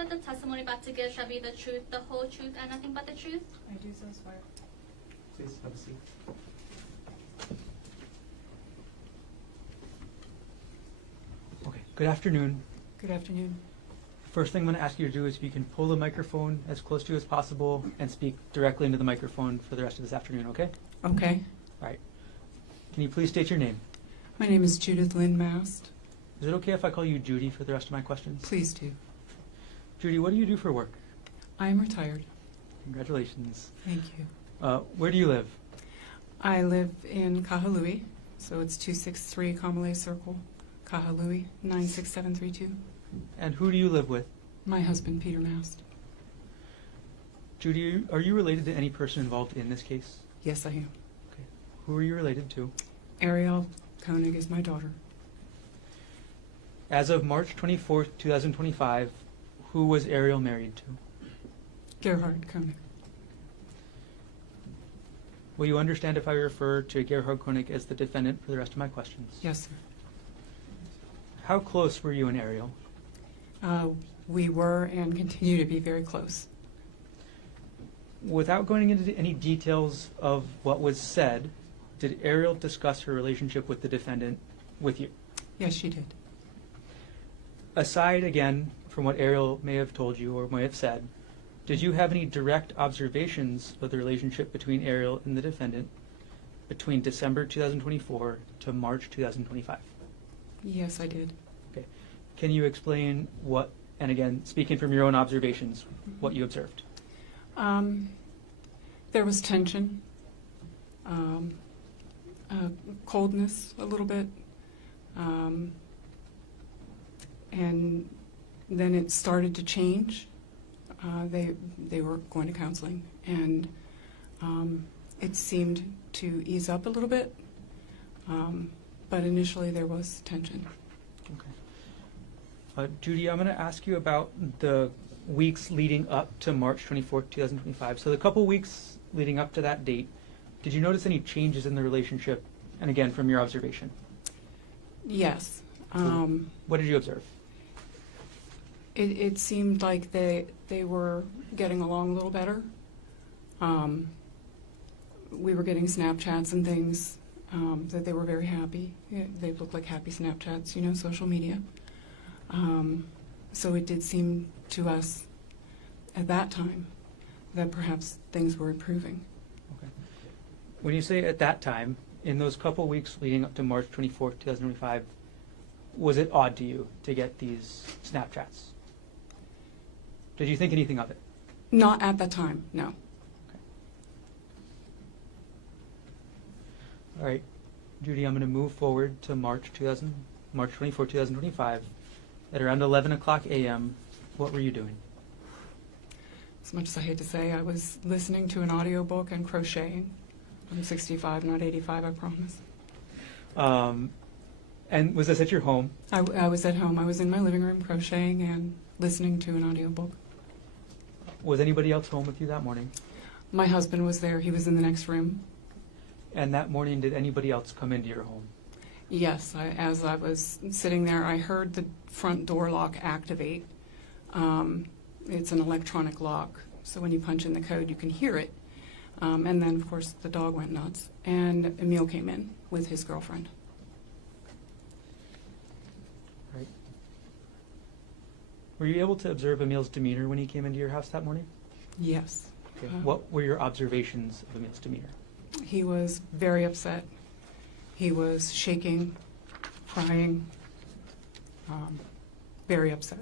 that the testimony about to give shall be the truth, the whole truth, and nothing but the truth? I do so swear. Please have a seat. Okay, good afternoon. Good afternoon. First thing I'm going to ask you to do is if you can pull the microphone as close to you as possible and speak directly into the microphone for the rest of this afternoon, okay? Okay. All right. Can you please state your name? My name is Judith Mast. Is it okay if I call you Judy for the rest of my questions? Please do. Judy, what do you do for work? I am retired. Congratulations. Thank you. Where do you live? I live in Kahului, so it's 263 Kamalei Circle, Kahului, 96732. And who do you live with? My husband, Peter Mast. Judy, are you related to any person involved in this case? Yes, I am. Okay. Who are you related to? Arielle Konig is my daughter. As of March 24th, 2025, who was Arielle married to? Gerhardt Konig. Will you understand if I refer to Gerhardt Konig as the defendant for the rest of my questions? Yes, sir. How close were you and Arielle? We were and continue to be very close. Without going into any details of what was said, did Arielle discuss her relationship with the defendant with you? Yes, she did. Aside, again, from what Arielle may have told you or may have said, did you have any direct observations of the relationship between Arielle and the defendant between December 2024 to March 2025? Yes, I did. Okay. Can you explain what, and again, speaking from your own observations, what you observed? There was tension, coldness a little bit, and then it started to change. They were going to counseling, and it seemed to ease up a little bit, but initially there was tension. Okay. Judy, I'm going to ask you about the weeks leading up to March 24th, 2025. So the couple weeks leading up to that date, did you notice any changes in the relationship, and again, from your observation? Yes. What did you observe? It seemed like they were getting along a little better. We were getting Snapchats and things that they were very happy. They looked like happy Snapchats, you know, social media. So it did seem to us at that time that perhaps things were improving. Okay. When you say at that time, in those couple weeks leading up to March 24th, 2025, was it odd to you to get these Snapchats? Did you think anything of it? Not at that time, no. Okay. All right, Judy, I'm going to move forward to March 24, 2025. At around 11 o'clock a.m., what were you doing? As much as I hate to say, I was listening to an audiobook and crocheting. I'm 65, not 85, I promise. And was this at your home? I was at home. I was in my living room crocheting and listening to an audiobook. Was anybody else home with you that morning? My husband was there. He was in the next room. And that morning, did anybody else come into your home? Yes, as I was sitting there, I heard the front door lock activate. It's an electronic lock, so when you punch in the code, you can hear it. And then, of course, the dog went nuts, and Emile came in with his girlfriend. Right. Were you able to observe Emile's demeanor when he came into your house that morning? Yes. Okay. What were your observations of Emile's demeanor? He was very upset. He was shaking, crying, very upset.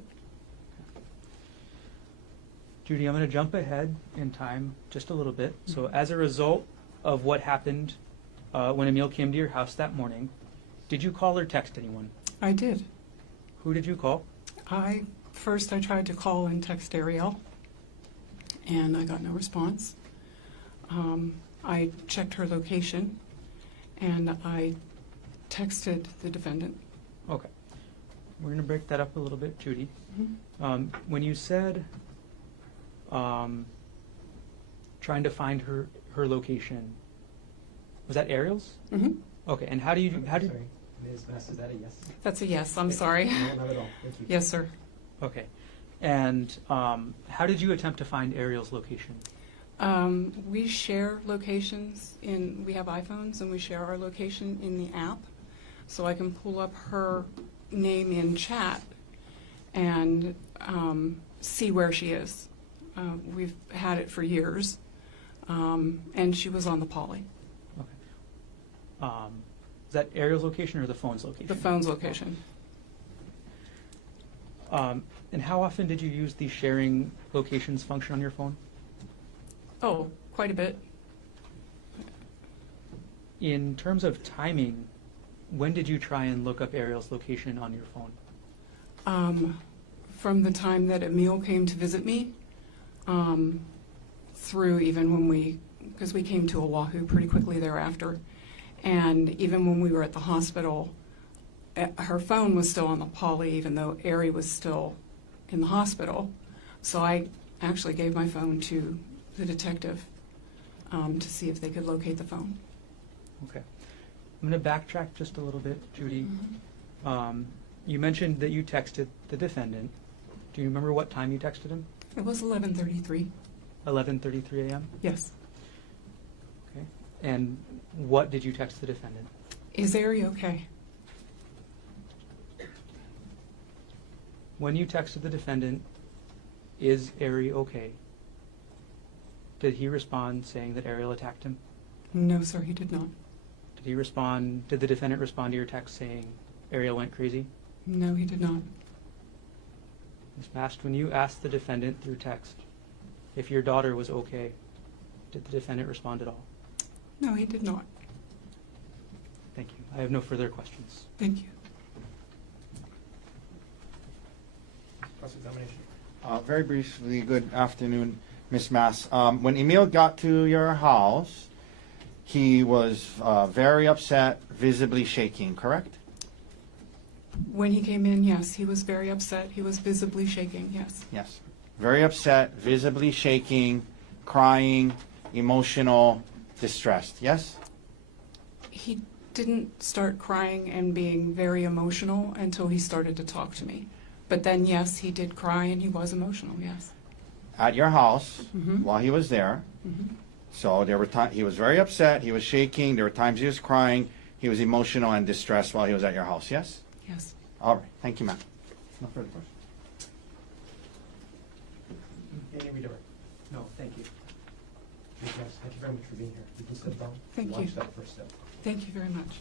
Judy, I'm going to jump ahead in time just a little bit. So as a result of what happened when Emile came to your house that morning, did you call or text anyone? I did. Who did you call? First I tried to call and text Arielle, and I got no response. I checked her location, and I texted the defendant. Okay. We're going to break that up a little bit, Judy. Mm-hmm. When you said trying to find her location, was that Arielle's? Mm-hmm. Okay, and how did Sorry, Ms. Mast, is that a yes? That's a yes. I'm sorry. No, not at all. Thank you. Yes, sir. Okay. And how did you attempt to find Arielle's location? We share locations we have iPhones and we share our location in the app. So I can pull up her name in chat and see where she is. We've had it for years. And she was on the Pali, Okay. Is that Arielle's location or the phone's location? the phone's location. And how often did you use the sharing locations function on your phone? Oh, quite a bit. In terms of timing, when did you try and look up Arielle's location on your phone? From the time that Emile came to visit me, through even when because we came to Oahu pretty quickly thereafter, and even when we were at the hospital, her phone was still on the Pali, even though Arie was still in the hospital. So I actually gave my phone to the detective to see if they could locate the phone. Okay. I'm going to backtrack just a little bit, Judy. You mentioned that you texted the defendant. Do you remember what time you texted him? It was 11:33. 11:33 a.m.? Yes. Okay. And what did you text the defendant? Is Arie okay? When you texted the defendant, "Is Arie okay?" did he respond saying that Arielle attacked him? No, sir, he did not. Did the defendant respond to your text saying Arielle went crazy? No, he did not. Ms. Mast, when you asked the defendant through text if your daughter was okay, did the defendant respond at all? No, he did not. Thank you. I have no further questions. Thank you. Cross-examination. Very briefly, good afternoon, Ms. Mast. When Emile got to your house, he was very upset, visibly shaking, correct? When he came in, yes, he was very upset. He was visibly shaking, yes. Yes. Very upset, visibly shaking, crying, emotional, distressed, yes? He didn't start crying and being very emotional until he started to talk to me. But then, yes, he did cry and he was emotional, yes. At your house, Mhm. while he was there. Mhm. So there were times he was very upset, he was shaking, there were times he was crying, he was emotional and distressed while he was at your house, yes? Yes. All right, thank you, ma'am. No further questions. Any redirect? No, thank you. Ms. Mast, thank you very much for being here. You can sit down. Thank you. Launch that first step. Thank you very much.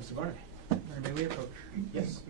Mr. Garner? May we approach? Yes.